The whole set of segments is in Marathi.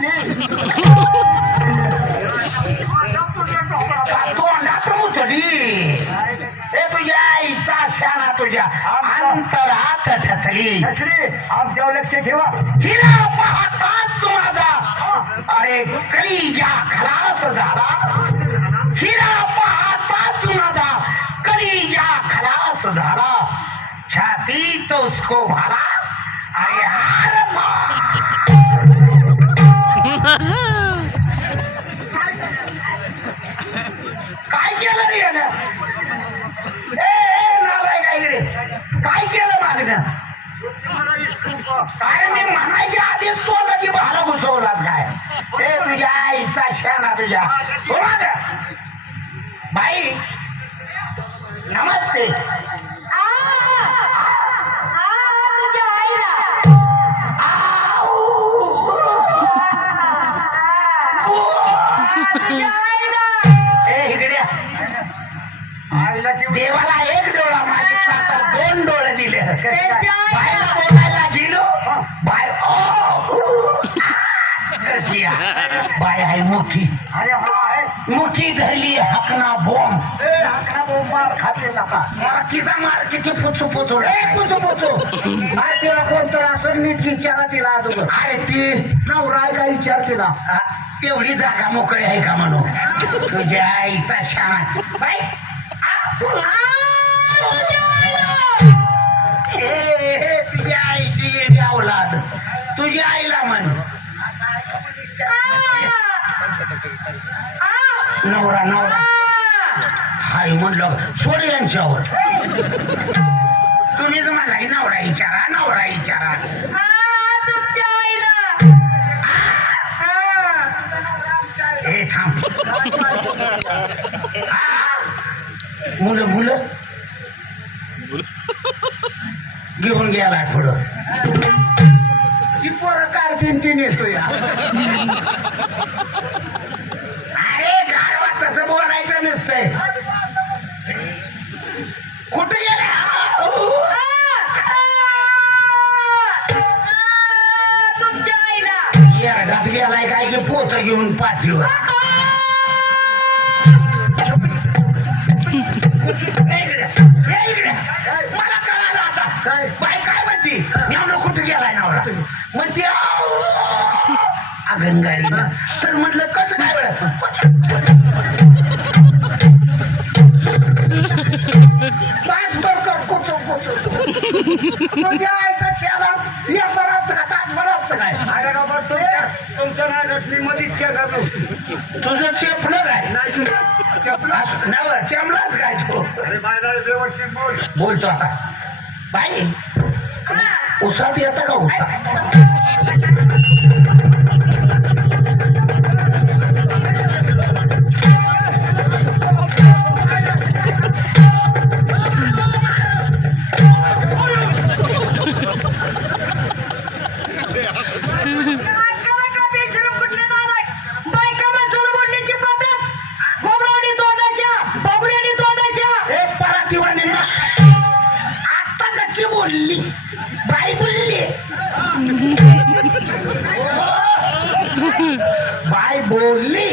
असली तोंडात मुतडी हे तुझ्या आईचा शाना तुझ्या अंतरात ठसली आमच्यावर लक्ष ठेवा. हिरा पाहताच माझा अरे कलीजा खलास झाला. हिरा पाहताच माझा कलीजा खलास झाला. छाती तो उसको भाला अरे हार काय केलं रे यानं? नालाय काय इकडे काय केलं मागणं? काय मी म्हणायच्या आधीच तोंडाची भाला घुसवलास काय? हे तुझ्या आईचा शाना तुझ्या बाई नमस्ते. देवाला एक डोळा मागितला तर दोन डोळे दिले. बायला बोलायला गेलो बाय बाय आहे मुखी. अरे हा मुखी धरली हकना बॉम्ब. हकना बॉम्ब मार खाते नका. तिचा मार किती पुचू पुचू पुचू पुचू. अरे तिला कोणतं असं नीट विचारा तिला अगोदर. अरे ती नवरा आहे का विचार तिला. तेवढी जागा मोकळी आहे का म्हणून तुझ्या आईचा शाना बाई. तुझ्या आईची येडी अवलाद तुझ्या आईला म्हण. नवरा नवरा हाय म्हणलं सोड यांच्यावर. तुम्हीच मला नवरा विचारा नवरा विचारा. हे थांब. मुलं मुलं घेऊन गेला पुढं. ती पोरं काढतीन ती नेसतो या. अरे गाडवा तसं बोलायचं नसतंय. कुठे गेला? तुमच्या आईला येरडात गेलाय काय की पोत घेऊन पाठीवर. मला कळालं आता काय बाय काय म्हणती. मी कुठे गेलाय नवरा म्हणते आगनगाडी. तर म्हटलं कसं काय वेळ तासभर कर कोचो कोचो. तुझ्या आईचा शेला एक बराच का तासभर असतं काय. अरे बाबा तुमच्या नागातली मधीच शेगा तुझं चेपलं काय नाही चपला नव चेमलाच काय तू. अरे बायला व्यवस्थित बोल. बोलतो आता बाई. उसात येतं का उसात? बोलली बाई बोलली बाय बोलली.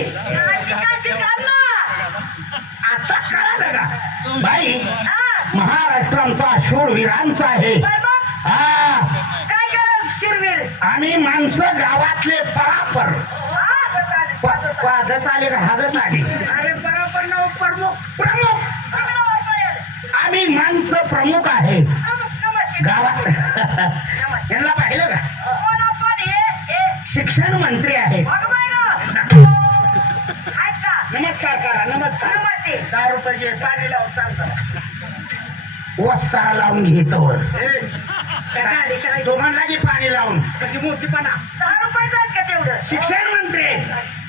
आता कळालं का बाई महाराष्ट्रांचा शूरवीरांचा आहे. हा काय करा शिरवीर. आम्ही माणसं गावातले परापर पाजत आले हागत आली. अरे बरोबर ना प्रमुख प्रमुख आम्ही माणसं प्रमुख आहे गावात. यांना पाहिलं का कोण आपण हे शिक्षण मंत्री आहे. नमस्कार करा नमस्कार. 10 रुपये घे पाणी लावून सांगता. वस्तारा लावून घेतवर गाडी करायची तो म्हणला की पाणी लावून त्याची मोठीपणा. 10 रुपये जात का तेवढं. शिक्षण मंत्री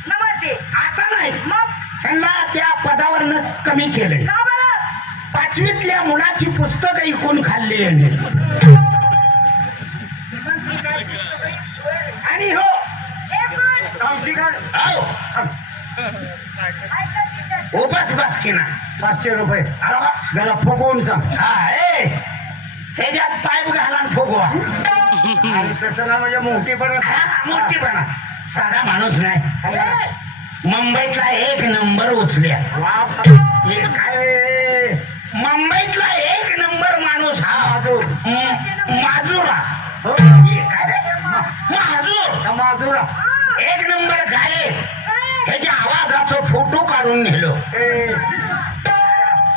नमस्ते. आता नाही मग त्यांना त्या पदावरनं कमी केलंय. का बरं. 5वीतल्या मुलाची पुस्तकं इकून खाल्ली यांनी. आणि हो बस बस की ना 500 रुपये अरे वा. जरा फुगवून सांग. हा ए ह्याच्यात पाईप घाला आणि फुगवा. आणि तसं ना म्हणजे मोठीपणा मोठीपणा साधा माणूस नाही. मुंबईतला एक नंबर उचल्या. हे काय मुंबईतला एक नंबर माणूस हा माजुरा. हे काय रे? माजुरा एक नंबर गाय. त्याच्या आवाजाचा फोटो काढून नेलो.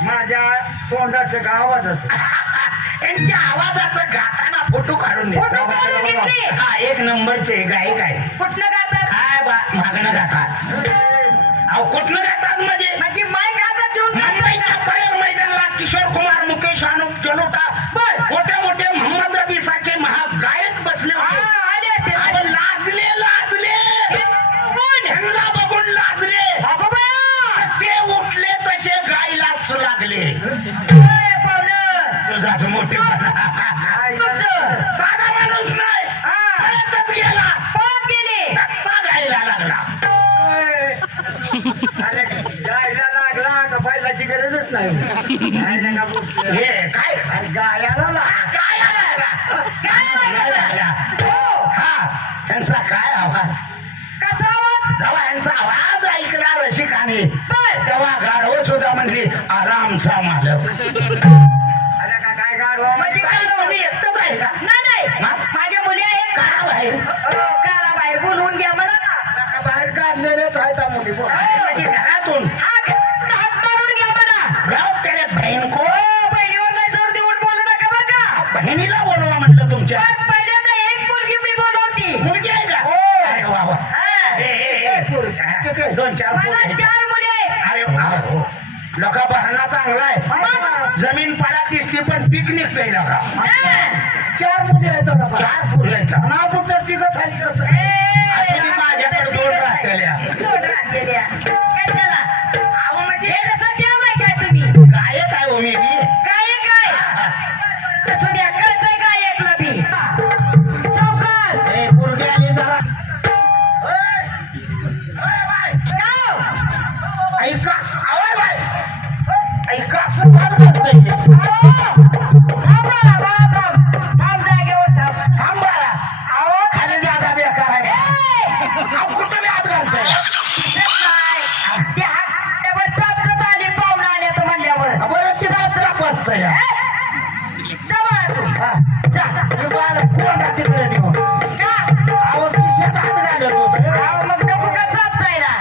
माझ्या तोंडाचं आवाजच त्यांच्या आवाजाचा गाताना फोटो काढून फोटो काढून घेतले. हा एक नंबरचे गायक आहे. कुठनं गातात काय मागणं गातात. अहो कुठनं गातात म्हणजे म्हणजे माय गातात देऊन मुंबईच्या परेड मैदानाला किशोर कुमार, मुकेश, अनुप जलोटा, मोठे मोठे मोहम्मद रफी सारखे महागायक बसले होते. आले ते अहो, लाजले ह्यांना बघून लाजले. कसे उठले तसे गायलाच लागले. तुझाच मोठेपणा. साधा माणूस नाही. पळतच गेला. तसा गायला लागला. अरे गायला लागला तर बैलाची गरजच नाही. गायला का बोलतोय? हे काय अरे गायाला लाग- गायला लागला. हा त्यांचा काय आवाज. जेव्हा यांचा आवाज ऐकला रसिकाने तेव्हा गाढव सुद्धा म्हणली आरामचा मालक. अरे का काय गाडवा म्हणजे काय? तुम्ही एकटंच आहे का? माझ्या मुली आहेत का बाहेर काढा बाहेर बोलवून घ्या म्हणा ना. बाहेर काढलेलेच आहेत हा मुली बोल. म्हणजे घरातून हात मारून घ्या म्हणा. लाव त्याला बहीण को बहिणीवर लय जोर देऊन बोलू नका बरं का. बहिणीला बोलवा म्हटलं तुमच्या. पण पहिल्यांदा एक मुलगी मी बोलवती. मुलगी आहे का? हो. अरे वा वा. हा. दोन चार मला पोरं. 4 मुली आहेत. अरे वा हो. लोका भरणा चांगला आहे. जमीन पाडात दिसते पण पीक निघतंय लोका. हा. 4 मुली आहेत आता. 4 पुरं आहेत का? नाव पुत्र तिघच आहेत कसं. असं माझ्याकडे 2 राहतेल्या. दोन राहतेल्या. कशाला? अहो म्हणजे याच्यासाठी आलाय काय तुम्ही? गायक आहे हो मी बी. काय असू द्या, कळतंय काय ऐकलं मी. सावकाश. ए, पोरगी आली जरा. गाव. ऐका आवाज बाय. ऐका फार करतोय मी. थांब बाळा, बाळा, थांब. थांब जागेवर थांब. थांब बाळा. अहो, खाली जागा बेकार आहे. अहो, कुठं बी हात घालतोय. काय? ते हातावर चापचत आली, पाहुणं आल्यात म्हणल्यावर. बरं तिचा चाप असतं या. जा बाळा तू. हा. जा. हे बाळा कोंडा तिकडे नेऊन. जा. अहो खिशात हात घालत होतं. अहो, मग नको का चापतायला?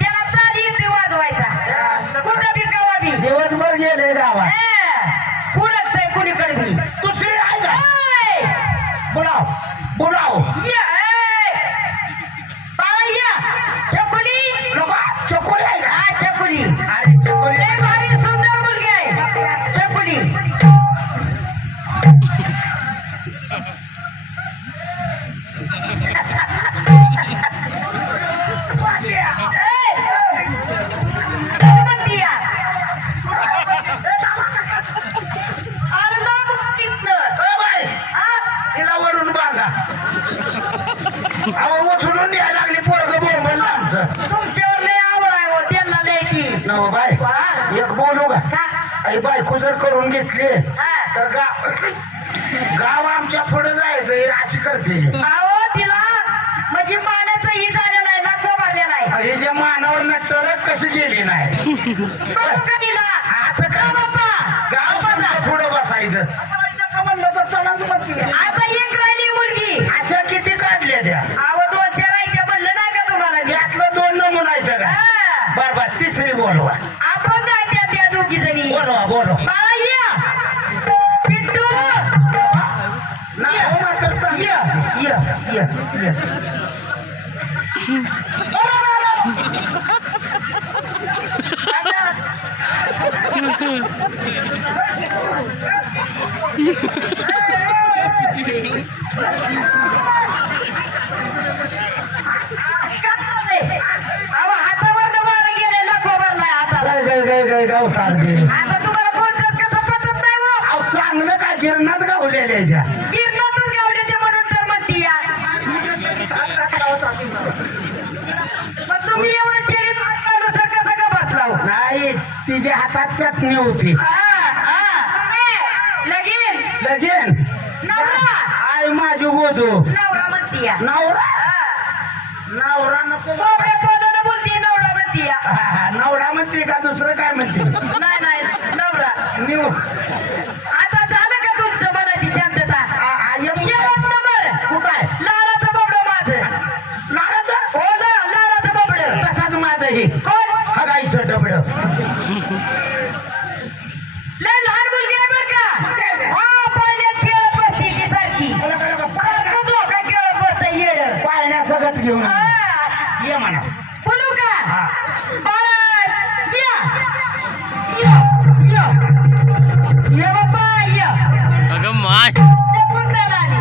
त्याला चाल येते वाजवायचा. कुठं बी कवा बी. दिवसभर गेले गावात. कुडकतंय कुणीकडे बी. दुसरी आहे का? ऐ! बोलाव बोलाव. या, ऐ! बाळा, या. छकुली. लोका चकोरी आहे का? हा, छकुली. अरे चकोरी. लय भारी सुंदर मुलगी आहे छकुली. चल म्हणती या. अरे लांब तिथनं. ओ बाई हा? तिला वडून बांधा. अहो उचलून द्यायला लागली पोरग बोंबल आमचं. तुमच्यावर लय आवड आहे हो, त्यांना लय की. नव बाय एक बोलू का? का? आई बायको जर करून घेतली हा. तर गाव आमच्या पुढे जायचं अशी करते. अहो, तिला म्हणजे मानाचं ही झालेला आहे, लाखो भरलेला आहे. हे जे मानावर टरक कशी गेली नाही. बघू का तिला? असं का बाप्पा. गाव बघा. पुढे बसायचं. म्हणलं तर चलाच म्हणते. आता एक राहिली मुलगी. अशा किती काढल्या त्या? अहो, 2-4 आहे त्या म्हणलं नाही का तुम्हाला मी? यातलं 2 नमुना आहेत का? हा. बर बर तिसरी बोलवा. आपण जायच्या त्या दोघी जणी. बोलवा बोलवा. बाळा, या. पिंटू. नाव मात्र चांगलं. ये. अहो, हातावर मारा गेले, लाखो भरलाय हाताला. गाव तार दे. आता तुम्हाला बोलतात कसं पटत नाही हो. अहो चांगलं काय गिरणात गावलेल्या आहे त्या. गिरणातच गावले ते म्हणून तर म्हणती या. मग तुम्ही एवढं चेडीत हात काढलं तर कसं का बसला हो? नाही तिच्या हातात चटणी होती. लगीन वधू नवरा म्हणती या. नवरा हा. नवरा नको बोबड्या तोंडानं बोलती नवरा म्हणती या. हा, नवरा म्हणते का दुसरं काय म्हणते नाही नाही नवरा. मी आता झालं का तुमचं मनाची शांतता? कुठं शेवट नंबर आहे लाडाचं बबडं माझं. लाडाचं हो लाडाचं बबडं. तसाच माझं हे कोण? हगायचं डबडं लय लहान मुलगी आहे बरं का? हा पाळण्यात खेळत बसते ती सारखी. सारखं धोका खेळत बसतं येडं. पाळण्यासकट घेऊन हा. ये म्हणा बोलू का? हा. बाळा, या. या. या. ये बाप्पा, या. अगं माय ते कोणत्याला आली?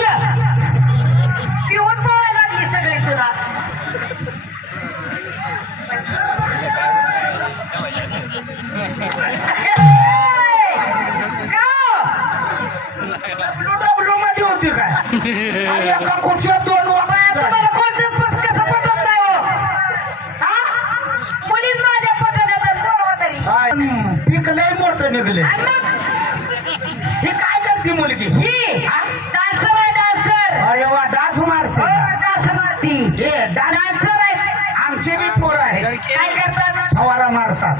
या. पिऊन पळायला लागली सगळी तुला. डबडू मध्ये होती काय आणि एका खुर्चीवर दोन बाया, वापस तुम्हाला कोणतंच बस कसं पटत नाही हो? हा? मुलीच माझ्या पटत येतात, बोलवा तरी. पीक लय मोठं निघले आणि मग ही काय करते मुलगी ही डान्सर आहे, डान्सर. अरे वा डास मारते हो, डान्स मारती. हे डान्स डान्सर आहे. आमचे बी पोर आहे काय करतात? फवारा मारतात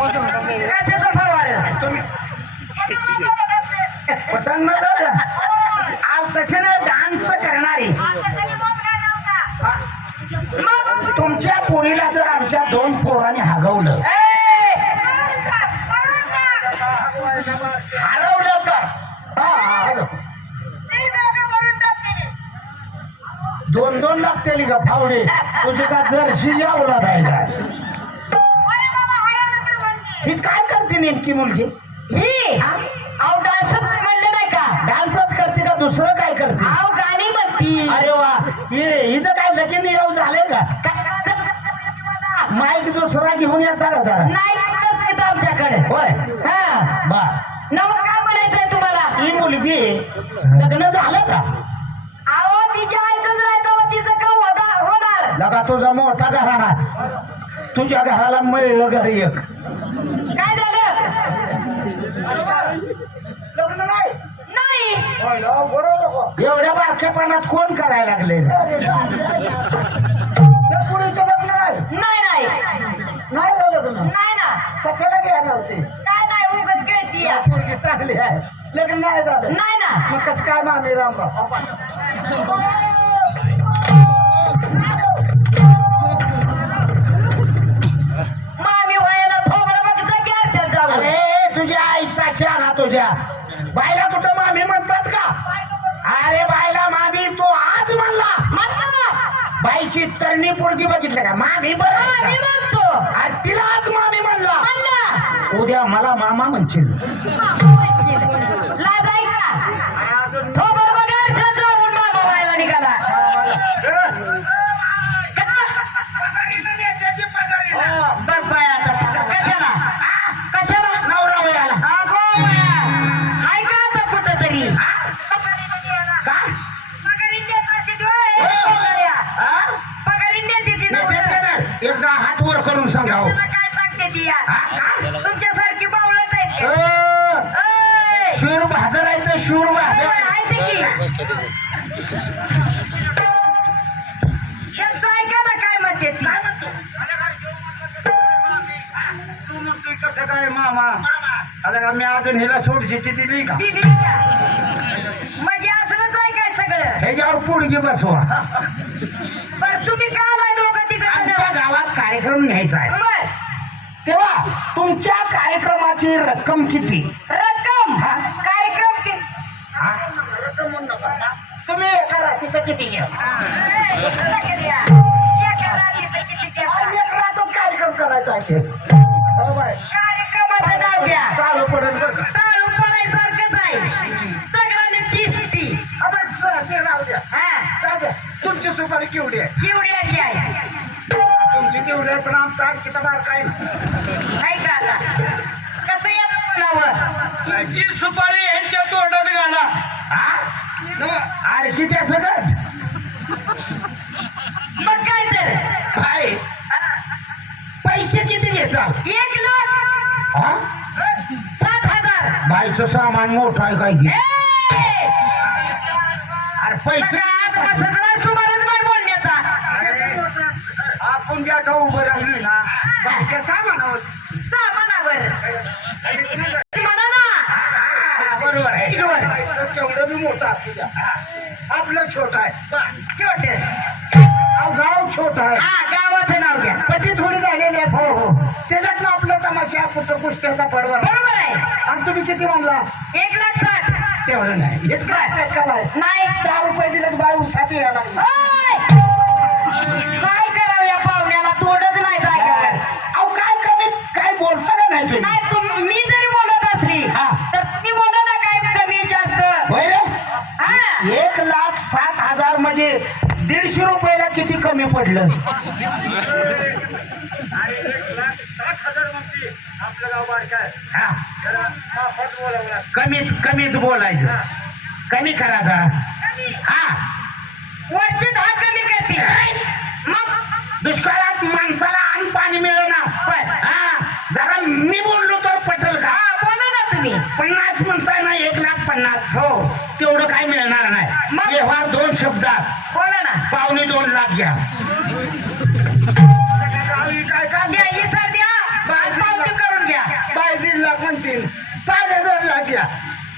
कशाचं फवारं? तुम्ही पतंग आज तसे नाही डान्स करणारी मग तुमच्या पोरीला जर आमच्या दोन पोरांनी हागवलं हरवलं तर दोन दोन लागते का फावडे तुझी का जर्शी यावला जायला ही काय करते नेमकी मुलगी ही अहो डान्सर म्हणलं नाही का? डान्सच करते का दुसरं काय करते अहो गाणी म्हणती. अरे वा हे इथं काय लगीन येऊ झाले का माईक दुसरा घेऊन येता का जरा नाही म्हणत आमच्याकडे. होय हा बर नवं काय म्हणायचंय तुम्हाला? ही मुलगी लग्न झालं का अहो तिच्या आईचंच नाही तेव्हा तिचं का होणार? लगा तुझा मोठा घराणा तुझ्या घराला मिळलं घरी एक काय झालं? लग्न नाही नाही एवढ्या बारक्यापणात कोण करायला लागले पुरीचं लग्न नाही नाही नाही झालं लग्न नाही ना. कशाला घ्यायला होते काय नाही उगत खेळती या. पोरगी चांगली आहे लग्न नाही झालं नाही ना. मग कसं काय मामी रामराव मामी व्हायला थोबडं बघता की अर्च्यात जाऊ. अरे तुझ्या आईचा शाना तुझ्या बायला कुठं मामी म्हणतात का अरे बायला मामी तू आज म्हणला म्हणलं ना. बाईची तरणी पोरगी बघितलं का मामी बरं मामी म्हणतो. अरे तिला आज मामी म्हणला म्हणलं. उद्या मला मामा म्हणशील लाज आहे का? थोबडं बघा अर्च्यात जाऊन मामा व्हायला निघाला. बघ बाय आता कशाला कशाला नवरा वयाला अगो बाया, हाय का आता कुठं तरी? का पगार इंडियात असते ती होय, पगाऱ्या. पगार इंडियात येते ना उलट. एकदा हात वर करून सांगाव तुला काय सांगते ती या? तुमच्यासारखी बावळट आहेत का? ओय, शूर बहादर आहे तर शूर ओय, बहादर आहे ते की. त्यांचं ऐका ना काय म्हणते ती. तू म्हणतोय कसं काय मामा अरे का मी अजून हिला सोडची दिली का दिली का? म्हणजे असलंच आहे काय सगळं? ह्याच्यावर पोडगी बसवा बरं तुम्ही का आलाय दोघं आमच्या तिकडं? गावात कार्यक्रम न्यायचा आहे बर तेव्हा तुमच्या कार्यक्रमाची रक्कम किती रक्कम हा? कार्यक्रम की हा? तुम्ही एका रात्रीचं किती घ्या आणि एक रातच कार्यक्रम करायचा आहे हो बाय कार्यक्रमाचं नाव घ्या. चालू पडेल बरं का टाळू पडायसारखंच आहे. सगळ्यांनी चिसती. अबे, ते राहू द्या हा जाऊ द्या. तुमची सुपारी केवढी आहे केवढी अशी आहे? तुमची केवढी आहे पण आमचा आणखी बार काय ना हाय का आता? कसं येतं म्हणावं? जी सुपारी ह्यांच्या तोंडात घाला. आणखी त्या सगळं मग काय तर काय हा, पैसे किती घेतात 1 लाख हा 60,000. बाईचं सामान मोठं आहे काय की? ए! अरे पैसे आज बसत नाही, सुमारच नाही बोलण्याचा. आपण ज्या गाव उभं राहिलो ना बाईच्या सामानावर सामानावर म्हणा ना. बरोबर आहे. इथवर. बाईचं केवढं बी मोठं असू द्या आपलं छोट आहे छोट. अहो, गाव छोट आहे हा, गावाचं नाव घ्या. पट्टी थोडी झालेली आहे हो हो त्याच्यातनं आपलं तमाशा कुठं कुस्त्याचा पडवा बरोबर आहे. आणि तुम्ही किती म्हणला 1,60,000. तेवढं नाही इतकं नाही. 10 रुपये दिले की बाई उसात यायला लागली ओय! काय करावं या पाहुण्याला, तोडच नाही जागेवर. अहो काय कमी काय बोलता का नाही तुम्ही? नाही, मी जरी बोलत असली हा. तर तुम्ही बोला ना, काय कमी जास्त. होय रे हा. 1,60,000 म्हणजे 150 रुपयाला किती कमी पडलं? आणि 1,60,000 म्हणते आपलं गाव बारका आहे हा जरा माफत बोलावं लागतं. कमीत बोलायचं. कमी करा जरा. हा वरचे 10 कमी करते. मग दुष्काळात माणसाला अन्न पाणी मिळेना. बर. हा जरा मी बोललो तर पटेल का? हा, बोला ना तुम्ही. 50 म्हणताय ना 1,50,000. हो, तेवढं काय मिळणार नाही. मग? व्यवहार 2 शब्दात बोला ना. 2.25 घ्या. गावी काय काय द्या, ही सर द्या आणि पावती करून घ्या. बाय 1.5 लाख म्हणतील पाय 2 लाख घ्या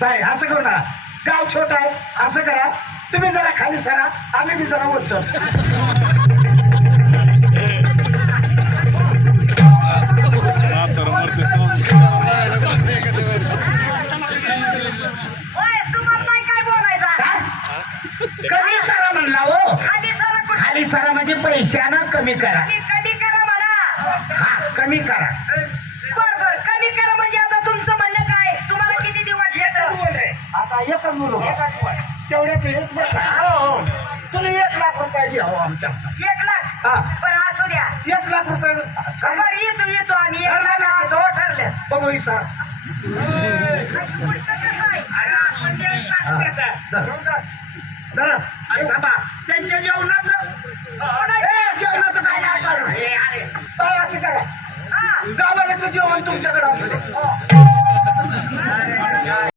बाय असं करू नका गाव छोट आहे असं करा तुम्ही जरा खाली सरा आम्ही बी जरा वर चढतो. ओय, तुम्हाला नाही काय बोलायचा. काय? कमी करा म्हणला हो. खाली जरा कुठं खाली सरा म्हणजे पैशानं कमी करा. कमी करा म्हणा. हा कमी करा. बर, कमी करा म्हणजे आता तुमचं म्हणणं काय? तुम्हाला किती दिवस वाटले? आता एकच मुलं तेवढ्याच एक बसा. हो, तुम्ही 1 लाख रुपये घ्यावं आमच्या 1,00,000. हा. बरं, असू द्या. 1 लाख रुपये बरं, येतो आम्ही. 1,00,000 देतो, हो, ठरलं. बघू ही सर जरा आणि थांबा त्यांच्या जेवणाचं जेवणाचं काय नाही काढू. काय असं करा हा. गावालाचं जेवण तुमच्याकडे असू दे